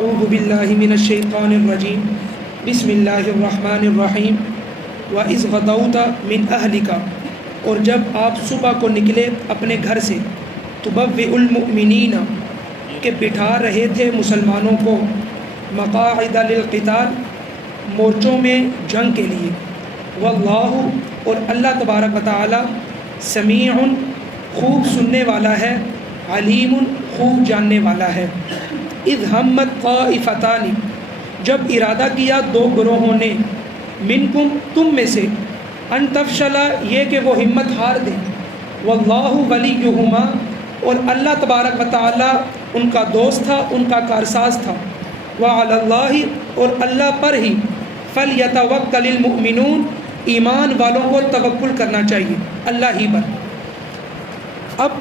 اعوذ باللہ من الشیطان الرجیم بسم اللہ الرحمن الرحیم وَإِذْ غَدَوْتَ مِنْ أَهْلِكَ، اور جب آپ صبح کو نکلے اپنے گھر سے، تُبَوِّئُ الْمُؤْمِنِينَ کہ بٹھا رہے تھے مسلمانوں کو، مقاعد للقتال مورچوں میں جنگ کے لیے، واللہ اور اللہ تبارک و تعالی سمیع خوب سننے والا ہے، علیم خوب جاننے والا ہے۔ اذ ہمت طائفتان، جب ارادہ کیا دو گروہوں نے، منکم تم میں سے، ان تفشلا یہ کہ وہ ہمت ہار دیں، واللہ ولیہما اور اللہ تبارک و تعالی ان کا دوست تھا، ان کا کارساز تھا، وعلی اللہ اور اللہ پر ہی، فلیتوکل المؤمنون ایمان والوں کو توکل کرنا چاہیے اللہ ہی پر۔ اب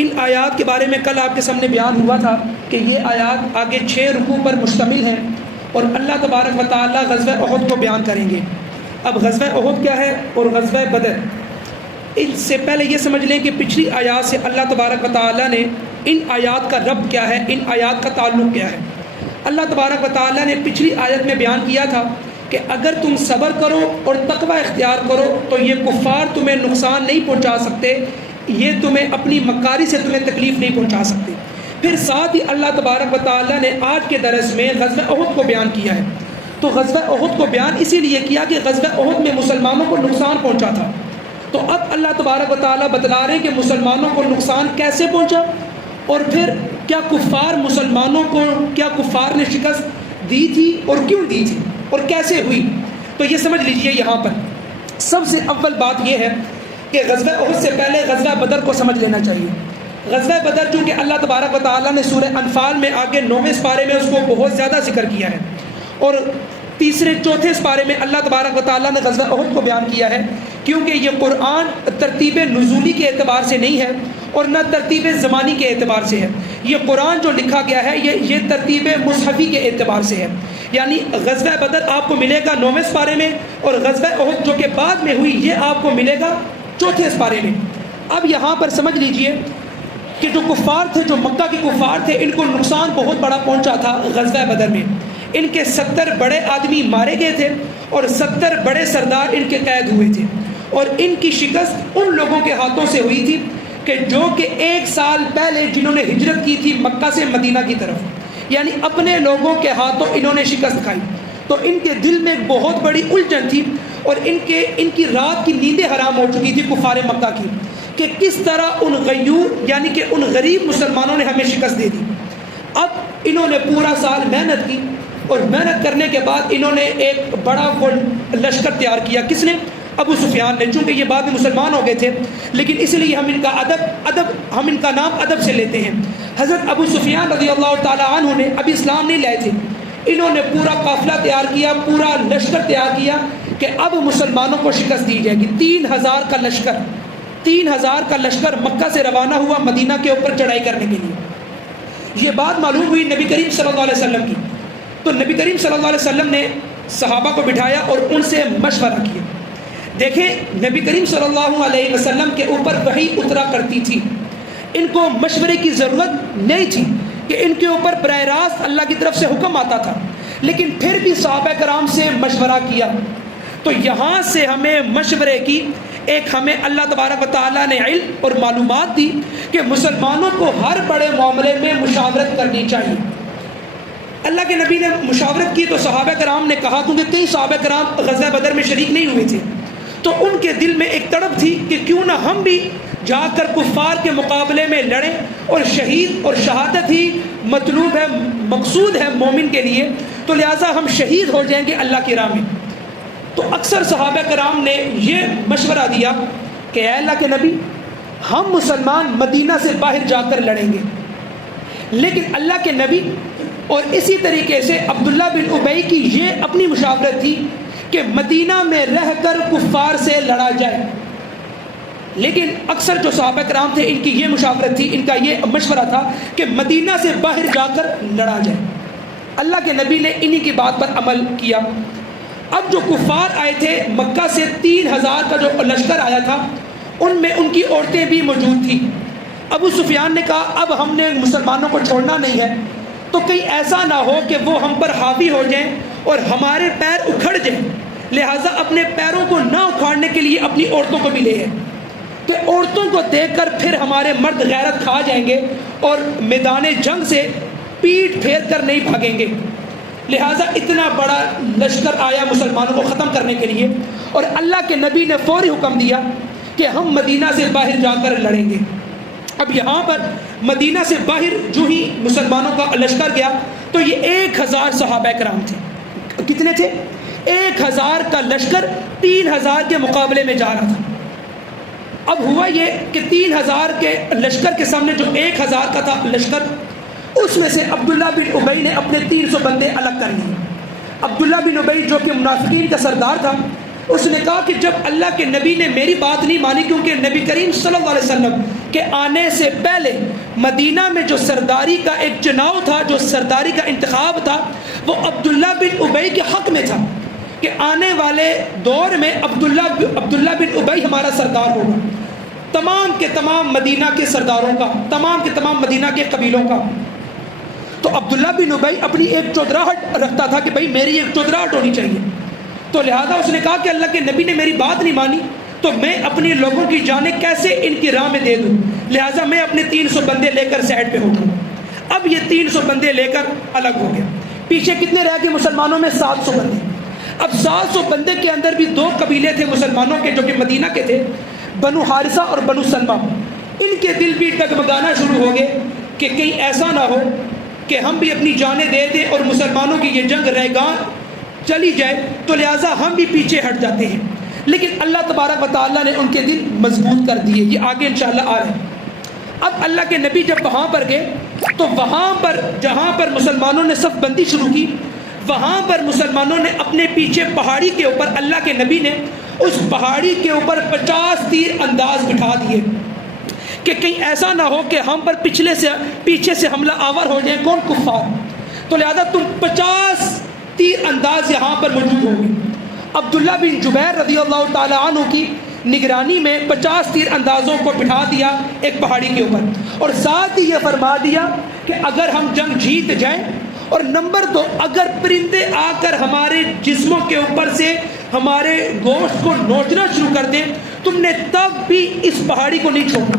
ان آیات کے بارے میں کل آپ کے سامنے بیان ہوا تھا کہ یہ آیات آگے 6 رکوع پر مشتمل ہیں، اور اللہ تبارک و تعالی غزوہ احد کو بیان کریں گے۔ اب غزوہ احد کیا ہے اور غزوہ بدر، اس سے پہلے یہ سمجھ لیں کہ پچھلی آیات سے اللہ تبارک و تعالی نے ان آیات کا ربط کیا ہے، ان آیات کا تعلق کیا ہے۔ اللہ تبارک و تعالی نے پچھلی آیت میں بیان کیا تھا کہ اگر تم صبر کرو اور تقوی اختیار کرو تو یہ کفار تمہیں نقصان نہیں پہنچا سکتے، یہ تمہیں اپنی مکاری سے تمہیں تکلیف نہیں پہنچا سکتے۔ پھر ساتھ ہی اللہ تبارک و تعالی نے آج کے درس میں غزوہ احد کو بیان کیا ہے۔ تو غزوہ احد کو بیان اسی لیے کیا کہ غزوہ احد میں مسلمانوں کو نقصان پہنچا تھا، تو اب اللہ تبارک و تعالی بتلا رہے کہ مسلمانوں کو نقصان کیسے پہنچا، اور پھر کیا کفار مسلمانوں کو، کیا کفار نے شکست دی تھی اور کیوں دی تھی اور کیسے ہوئی۔ تو یہ سمجھ لیجئے، یہاں پر سب سے اول بات یہ ہے کہ غزوہ احد سے پہلے غزوہ بدر کو سمجھ لینا چاہیے۔ غزوہ بدر چونکہ اللہ تبارک و تعالیٰ نے سورہ انفال میں آگے 9ویں سپارے میں اس کو بہت زیادہ ذکر کیا ہے، اور تیسرے چوتھے سپارے میں اللہ تبارک و تعالیٰ نے غزوہ احد کو بیان کیا ہے، کیونکہ یہ قرآن ترتیب نزولی کے اعتبار سے نہیں ہے اور نہ ترتیب زمانی کے اعتبار سے ہے۔ یہ قرآن جو لکھا گیا ہے یہ ترتیب مصحفی کے اعتبار سے ہے، یعنی غزوہ بدر آپ کو ملے گا 9ویں سپارے میں، اور غزوہ احد جو کہ بعد میں ہوئی یہ آپ کو ملے گا چوتھے سپارے میں۔ اب یہاں پر سمجھ لیجئے کہ جو کفار تھے، جو مکہ کے کفار تھے، ان کو نقصان بہت بڑا پہنچا تھا غزوہ بدر میں۔ ان کے 70 بڑے آدمی مارے گئے تھے اور 70 بڑے سردار ان کے قید ہوئے تھے، اور ان کی شکست ان لوگوں کے ہاتھوں سے ہوئی تھی کہ جو کہ 1 سال پہلے جنہوں نے ہجرت کی تھی مکہ سے مدینہ کی طرف، یعنی اپنے لوگوں کے ہاتھوں انہوں نے شکست کھائی۔ تو ان کے دل میں ایک بہت بڑی الجھن تھی، اور ان کی رات کی نیندیں حرام ہو چکی تھی کفار مکہ کی، کہ کس طرح ان غیور یعنی کہ ان غریب مسلمانوں نے ہمیں شکست دے دی۔ اب انہوں نے پورا سال محنت کی، اور محنت کرنے کے بعد انہوں نے ایک بڑا لشکر تیار کیا۔ کس نے؟ ابو سفیان نے، چونکہ یہ بعد میں مسلمان ہو گئے تھے، لیکن اس لیے ہم ان کا نام ادب سے لیتے ہیں۔ حضرت ابو سفیان رضی اللہ تعالی عنہ نے ابھی اسلام نہیں لائے تھے، انہوں نے پورا قافلہ تیار کیا، پورا لشکر تیار کیا کہ اب مسلمانوں کو شکست دی جائے گی۔ 3000 کا لشکر مکہ سے روانہ ہوا مدینہ کے اوپر چڑھائی کرنے کے لیے۔ یہ بات معلوم ہوئی نبی کریم صلی اللہ علیہ وسلم کی، تو نبی کریم صلی اللہ علیہ وسلم نے صحابہ کو بٹھایا اور ان سے مشورہ کیا۔ دیکھیں، نبی کریم صلی اللہ علیہ وسلم کے اوپر وحی اترا کرتی تھی، ان کو مشورے کی ضرورت نہیں تھی کہ ان کے اوپر براہ راست اللہ کی طرف سے حکم آتا تھا، لیکن پھر بھی صحابہ کرام سے مشورہ کیا۔ تو یہاں سے ہمیں مشورے کی ہمیں اللہ تبارک و تعالیٰ نے علم اور معلومات دی کہ مسلمانوں کو ہر بڑے معاملے میں مشاورت کرنی چاہیے۔ اللہ کے نبی نے مشاورت کی تو صحابہ کرام نے کہا، کیونکہ کئی صحابہ کرام غزوہ بدر میں شریک نہیں ہوئے تھے، تو ان کے دل میں ایک تڑپ تھی کہ کیوں نہ ہم بھی جا کر کفار کے مقابلے میں لڑیں، اور شہید اور شہادت ہی مطلوب ہے، مقصود ہے مومن کے لیے، تو لہٰذا ہم شہید ہو جائیں گے اللہ کی راہ میں۔ تو اکثر صحابہ کرام نے یہ مشورہ دیا کہ اے اللہ کے نبی، ہم مسلمان مدینہ سے باہر جا کر لڑیں گے، لیکن اللہ کے نبی اور اسی طریقے سے عبداللہ بن ابی کی یہ اپنی مشاورت تھی کہ مدینہ میں رہ کر کفار سے لڑا جائے۔ لیکن اکثر جو صحابہ کرام تھے ان کی یہ مشاورت تھی، ان کا یہ مشورہ تھا کہ مدینہ سے باہر جا کر لڑا جائے۔ اللہ کے نبی نے انہی کی بات پر عمل کیا۔ اب جو کفار آئے تھے مکہ سے، 3000 کا جو لشکر آیا تھا، ان میں ان کی عورتیں بھی موجود تھیں۔ ابو سفیان نے کہا اب ہم نے مسلمانوں کو چھوڑنا نہیں ہے، تو کہیں ایسا نہ ہو کہ وہ ہم پر حاوی ہو جائیں اور ہمارے پیر اکھڑ جائیں، لہٰذا اپنے پیروں کو نہ اکھاڑنے کے لیے اپنی عورتوں کو بھی لے آئے کہ عورتوں کو دیکھ کر پھر ہمارے مرد غیرت کھا جائیں گے اور میدان جنگ سے پیٹھ پھیر کر نہیں بھاگیں گے۔ لہٰذا اتنا بڑا لشکر آیا مسلمانوں کو ختم کرنے کے لیے، اور اللہ کے نبی نے فوری حکم دیا کہ ہم مدینہ سے باہر جا کر لڑیں گے۔ اب یہاں پر مدینہ سے باہر جو ہی مسلمانوں کا لشکر گیا تو یہ 1000 صحابہ کرام تھے۔ کتنے تھے؟ 1000 کا لشکر 3000 کے مقابلے میں جا رہا تھا۔ اب ہوا یہ کہ 3000 کے لشکر کے سامنے جو 1000 کا تھا لشکر، اس میں سے عبداللہ بن ابی نے اپنے 300 بندے الگ کر لیے۔ عبداللہ بن ابی جو کہ منافقین کا سردار تھا، اس نے کہا کہ جب اللہ کے نبی نے میری بات نہیں مانی، کیونکہ نبی کریم صلی اللہ علیہ وسلم کے آنے سے پہلے مدینہ میں جو سرداری کا ایک چناؤ تھا، جو سرداری کا انتخاب تھا، وہ عبداللہ بن ابی کے حق میں تھا کہ آنے والے دور میں عبداللہ بن ابی ہمارا سردار ہوگا، تمام کے تمام مدینہ کے سرداروں کا، تمام کے تمام مدینہ کے قبیلوں کا۔ تو عبداللہ بن ابی اپنی ایک چودراہٹ رکھتا تھا کہ بھئی میری ایک چودراہٹ ہونی چاہیے، تو لہذا اس نے کہا کہ اللہ کے نبی نے میری بات نہیں مانی تو میں اپنے لوگوں کی جانیں کیسے ان کی راہ میں دے دوں، لہٰذا میں اپنے 300 بندے لے کر سائڈ پہ ہو گیا۔ اب یہ 300 بندے لے کر الگ ہو گیا۔ پیچھے کتنے رہ گئے مسلمانوں میں؟ 700 بندے۔ اب 700 بندے کے اندر بھی 2 قبیلے تھے مسلمانوں کے جو کہ مدینہ کے تھے، بنو حارثہ اور بنو سلمہ۔ ان کے دل بھی ڈگمگانا شروع ہو گئے کہ کہیں ایسا نہ ہو کہ ہم بھی اپنی جانیں دے دیں اور مسلمانوں کی یہ جنگ ریگاں چلی جائے، تو لہٰذا ہم بھی پیچھے ہٹ جاتے ہیں۔ لیکن اللہ تبارک و تعالیٰ نے ان کے دل مضبوط کر دیے۔ یہ آگے انشاءاللہ آ رہے ہیں۔ اب اللہ کے نبی جب وہاں پر گئے تو وہاں پر جہاں پر مسلمانوں نے صف بندی شروع کی، وہاں پر مسلمانوں نے اپنے پیچھے پہاڑی کے اوپر، اللہ کے نبی نے اس پہاڑی کے اوپر 50 تیر انداز بٹھا دیے کہ کہیں ایسا نہ ہو کہ ہم پر پیچھے سے حملہ آور ہو جائیں، کون؟ کفار۔ تو لہذا تم 50 تیر انداز یہاں پر موجود ہوں گے۔ عبداللہ بن جبیر رضی اللہ تعالی عنہ کی نگرانی میں 50 تیر اندازوں کو بٹھا دیا ایک پہاڑی کے اوپر، اور ساتھ ہی یہ فرما دیا کہ اگر ہم جنگ جیت جائیں، اور نمبر 2، اگر پرندے آ کر ہمارے جسموں کے اوپر سے ہمارے گوشت کو نوچنا شروع کر دیں، تم نے تب بھی اس پہاڑی کو نہیں چھوڑنا۔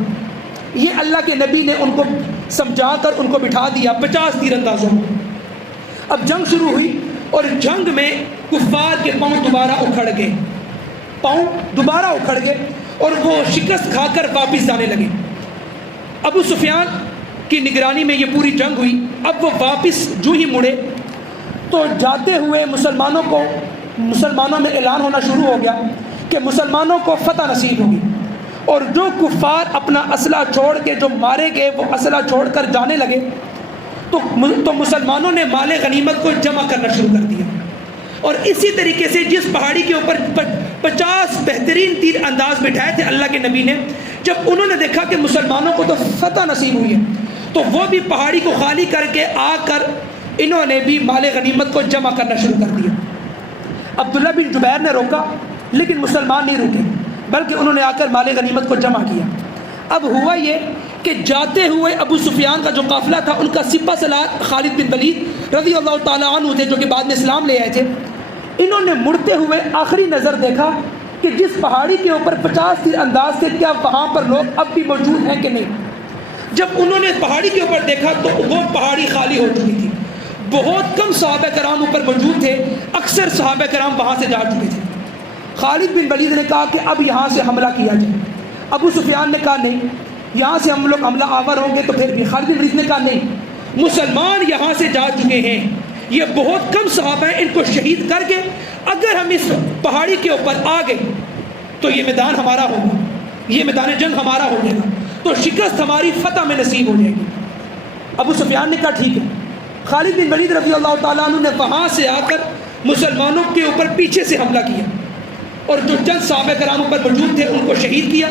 یہ اللہ کے نبی نے ان کو سمجھا کر ان کو بٹھا دیا 50 تیر اندازوں کو۔ اب جنگ شروع ہوئی اور جنگ میں کفار کے پاؤں دوبارہ اکھڑ گئے اور وہ شکست کھا کر واپس جانے لگے۔ ابو سفیان کی نگرانی میں یہ پوری جنگ ہوئی۔ اب وہ واپس جو ہی مڑے تو جاتے ہوئے مسلمانوں میں اعلان ہونا شروع ہو گیا کہ مسلمانوں کو فتح نصیب ہوگی، اور جو کفار اپنا اسلحہ چھوڑ کے جو مارے گئے وہ اسلحہ چھوڑ کر جانے لگے تو مسلمانوں نے مال غنیمت کو جمع کرنا شروع کر دیا۔ اور اسی طریقے سے جس پہاڑی کے اوپر 50 بہترین تیر انداز بٹھائے تھے اللہ کے نبی نے، جب انہوں نے دیکھا کہ مسلمانوں کو تو فتح نصیب ہوئی ہے، تو وہ بھی پہاڑی کو خالی کر کے آ کر انہوں نے بھی مال غنیمت کو جمع کرنا شروع کر دیا۔ عبداللہ بن جبیر نے روکا لیکن مسلمان نہیں روکے، بلکہ انہوں نے آ کر مال غنیمت کو جمع کیا۔ اب ہوا یہ کہ جاتے ہوئے ابو سفیان کا جو قافلہ تھا، ان کا سپہ سالار خالد بن ولید رضی اللہ تعالیٰ عنہ تھے، جو کہ بعد میں اسلام لے آئے تھے۔ انہوں نے مڑتے ہوئے آخری نظر دیکھا کہ جس پہاڑی کے اوپر 50 تیر انداز تھے، کیا وہاں پر لوگ اب بھی موجود ہیں کہ نہیں۔ جب انہوں نے پہاڑی کے اوپر دیکھا تو وہ پہاڑی خالی ہو چکی تھی، بہت کم صحابہ کرام اوپر موجود تھے، اکثر صحابہ کرام وہاں سے جا چکے تھے۔ خالد بن ولید نے کہا کہ اب یہاں سے حملہ کیا جائے۔ ابو سفیان نے کہا نہیں، یہاں سے ہم لوگ حملہ آور ہوں گے تو پھر بھی۔ خالد بن ولید نے کہا نہیں، مسلمان یہاں سے جا چکے ہیں، یہ بہت کم صحابہ ہیں، ان کو شہید کر کے اگر ہم اس پہاڑی کے اوپر آ گئے تو یہ میدان ہمارا ہوگا، یہ میدان جنگ ہمارا ہو جائے گا، تو شکست ہماری فتح میں نصیب ہو جائے گی۔ ابو سفیان نے کہا ٹھیک ہے۔ خالد بن ولید رضی اللہ تعالیٰ عنہ نے وہاں سے آ کر مسلمانوں کے اوپر پیچھے سے حملہ کیا، اور جو چند صحابہ کرام پر موجود تھے ان کو شہید کیا،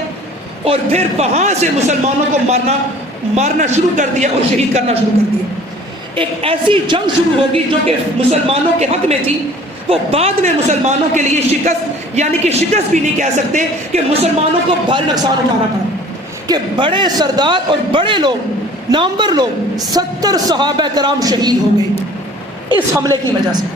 اور پھر وہاں سے مسلمانوں کو مارنا شروع کر دیا اور شہید کرنا شروع کر دیا۔ ایک ایسی جنگ شروع ہوگی جو کہ مسلمانوں کے حق میں تھی، وہ بعد میں مسلمانوں کے لیے شکست، یعنی کہ شکست بھی نہیں کہہ سکتے، کہ مسلمانوں کو بھاری نقصان اٹھانا پڑا، کہ بڑے سردار اور بڑے لوگ نامور لوگ 70 صحابہ کرام شہید ہو گئے اس حملے کی وجہ سے۔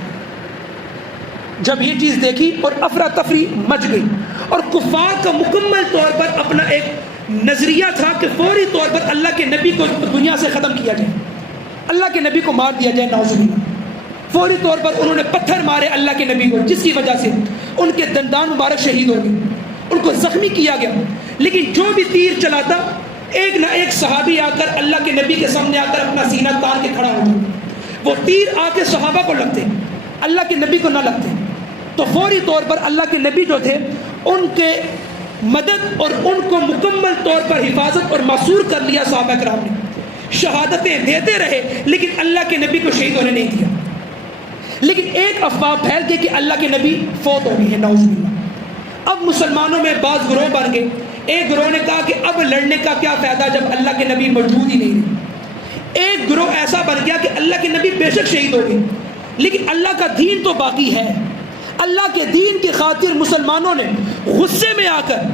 جب یہ چیز دیکھی اور افراتفری مچ گئی، اور کفار کا مکمل طور پر اپنا ایک نظریہ تھا کہ فوری طور پر اللہ کے نبی کو دنیا سے ختم کیا جائے، اللہ کے نبی کو مار دیا جائے، نعوذ باللہ۔ فوری طور پر انہوں نے پتھر مارے اللہ کے نبی کو، جس کی وجہ سے ان کے دندان مبارک شہید ہو گئے، ان کو زخمی کیا گیا۔ لیکن جو بھی تیر چلاتا، ایک نہ ایک صحابی آ کر اللہ کے نبی کے سامنے آ کر اپنا سینہ تان کے کھڑا ہوتا، وہ تیر آ کے صحابہ کو لگتے، اللہ کے نبی کو نہ لگتے۔ تو فوری طور پر اللہ کے نبی جو تھے ان کے مدد اور ان کو مکمل طور پر حفاظت اور معصور کر لیا صحابہ کرام نے، شہادتیں دیتے رہے لیکن اللہ کے نبی کو شہید ہونے نہیں دیا۔ لیکن ایک افواہ پھیل گئی کہ اللہ کے نبی فوت ہو گئے ہیں، نعوذ باللہ۔ اب مسلمانوں میں بعض گروہ بن گئے، ایک گروہ نے کہا کہ اب لڑنے کا کیا فائدہ جب اللہ کے نبی موجود ہی نہیں رہے۔ ایک گروہ ایسا بن گیا کہ اللہ کے نبی بے شک شہید ہو گئے لیکن اللہ کا دین تو باقی ہے۔ اللہ کے دین کی خاطر مسلمانوں نے غصے میں آ کر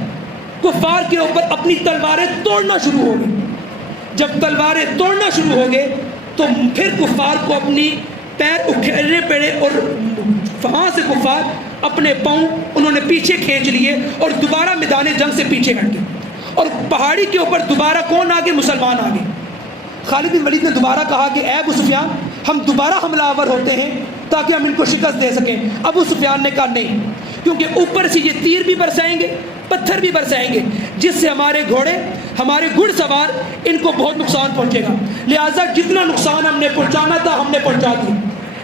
کفار کے اوپر اپنی تلواریں توڑنا شروع ہو گئی۔ جب تلواریں توڑنا شروع ہو گئے تو پھر کفار کو اپنی پیر اکھیڑنے پڑے، اور وہاں سے کفار اپنے پاؤں انہوں نے پیچھے کھینچ لیے اور دوبارہ میدان جنگ سے پیچھے ہٹ گئے۔ اور پہاڑی کے اوپر دوبارہ کون آگے؟ مسلمان آگے۔ خالد بن ولید نے دوبارہ کہا کہ اے ابو سفیان، ہم دوبارہ حملہ آور ہوتے ہیں تاکہ ہم ان کو شکست دے سکیں۔ ابو سفیان نے کہا نہیں، کیونکہ اوپر سے یہ تیر بھی برسائیں گے، پتھر بھی برسائیں گے، جس سے ہمارے گھوڑے، ہمارے گھڑ سوار، ان کو بہت نقصان پہنچے گا۔ لہٰذا جتنا نقصان ہم نے پہنچانا تھا ہم نے پہنچا دیا،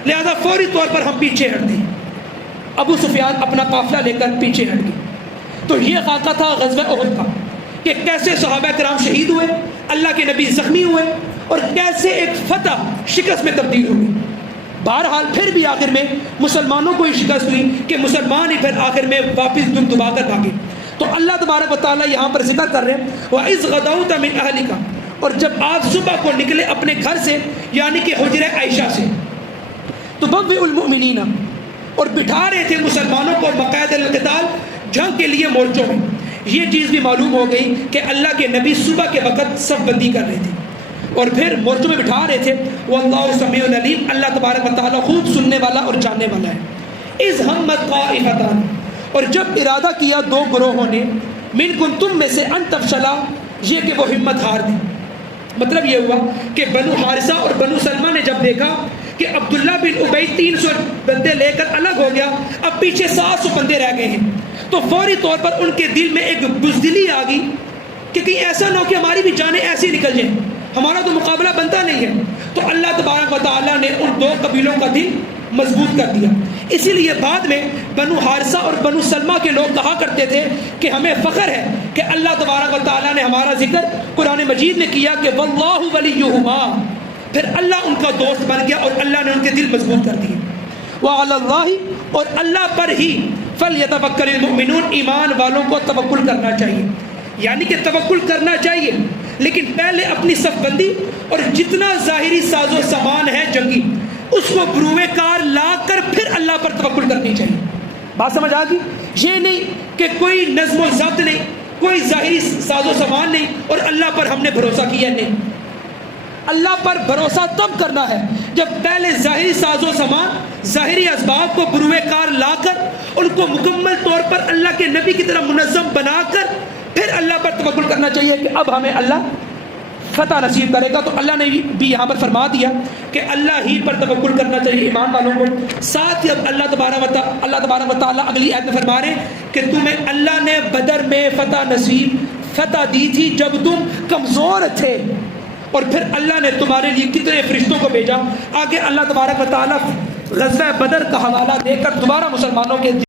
لہٰذا فوری طور پر ہم پیچھے ہٹ گئے۔ ابو سفیان اپنا قافلہ لے کر پیچھے ہٹ گئے۔ تو یہ خاکہ تھا غزوہ احد کا، کہ کیسے صحابہ کرام شہید ہوئے، اللہ کے نبی زخمی ہوئے، اور کیسے ایک فتح شکست میں تبدیل ہوئی۔ بہرحال پھر بھی آخر میں مسلمانوں کو ہی شکست ہوئی کہ مسلمان ہی پھر آخر میں واپس دم دبا کر بھاگے۔ تو اللہ تبارک و تعالیٰ یہاں پر ذکر کر رہے ہیں وَإِذْ غَدَوْتَ مِنْ أَهْلِكَ، اور جب آپ صبح کو نکلے اپنے گھر سے، یعنی کہ حجرہ عائشہ سے، تُبَوِّئُ الْمُؤْمِنِينَ، اور بٹھا رہے تھے مسلمانوں کو مقاعد القتال، جنگ کے لیے مورچوں میں۔ یہ چیز بھی معلوم ہو گئی کہ اللہ کے نبی صبح کے وقت صف بندی کر رہے تھے اور پھر مورچوں میں بٹھا رہے تھے۔ واللہ سمیع علیم، اللہ تبارک و تعالیٰ خوب سننے والا اور جاننے والا ہے۔ اذ ہمت طائفتان، اور جب ارادہ کیا دو گروہوں نے، منکم، تم میں سے، ان تفشلا، یہ کہ وہ ہمت ہار دی۔ مطلب یہ ہوا کہ بنو حارثہ اور بنو سلمہ نے جب دیکھا کہ عبداللہ بن ابی 300 بندے لے کر الگ ہو گیا، اب پیچھے 700 بندے رہ گئے ہیں، تو فوری طور پر ان کے دل میں ایک بزدلی آ گئی کہ کہیں ایسا نہ ہو کہ ہماری بھی جانیں ایسی نکل جائیں، ہمارا تو مقابلہ بنتا نہیں ہے۔ تو اللہ تبارک و تعالیٰ نے ان دو قبیلوں کا دل مضبوط کر دیا۔ اسی لیے بعد میں بنو حارثہ اور بنو سلمہ کے لوگ کہا کرتے تھے کہ ہمیں فخر ہے کہ اللہ تبارک و تعالیٰ نے ہمارا ذکر قرآن مجید میں کیا کہ واللہ ولیہما، پھر اللہ ان کا دوست بن گیا اور اللہ نے ان کے دل مضبوط کر دیے۔ وعلی اللہ، اور اللہ پر ہی، فلیتوکل المؤمنون، ایمان والوں کو توکل کرنا چاہیے، یعنی کہ توکل کرنا چاہیے، لیکن پہلے اپنی صف بندی اور جتنا ظاہری ساز و سامان ہے جنگی، اس کو بروئے کار لا کر پھر اللہ پر توکل کرنی چاہیے۔ بات سمجھ آ گئی؟ یہ نہیں کہ کوئی نظم و ضبط نہیں، کوئی ظاہری ساز و سامان نہیں اور اللہ پر ہم نے بھروسہ کیا، نہیں۔ اللہ پر بھروسہ تب کرنا ہے جب پہلے ظاہری ساز و سامان، ظاہری اسباب کو بروئے کار لا کر ان کو مکمل طور پر اللہ کے نبی کی طرح منظم بنا کر پھر اللہ پر توکل کرنا چاہیے کہ اب ہمیں اللہ فتح نصیب کرے گا۔ تو اللہ نے بھی یہاں پر فرما دیا کہ اللہ ہی پر توکل کرنا چاہیے ایمان والوں کو۔ ساتھ ہی اب اللہ تبارک و تعالیٰ اگلی آیت میں فرما رہے کہ تمہیں اللہ نے بدر میں فتح دی تھی جب تم کمزور تھے، اور پھر اللہ نے تمہارے لیے کتنے فرشتوں کو بھیجا۔ آگے اللہ تبارک و تعالیٰ غزوہ بدر کا حوالہ دے کر دوبارہ مسلمانوں کے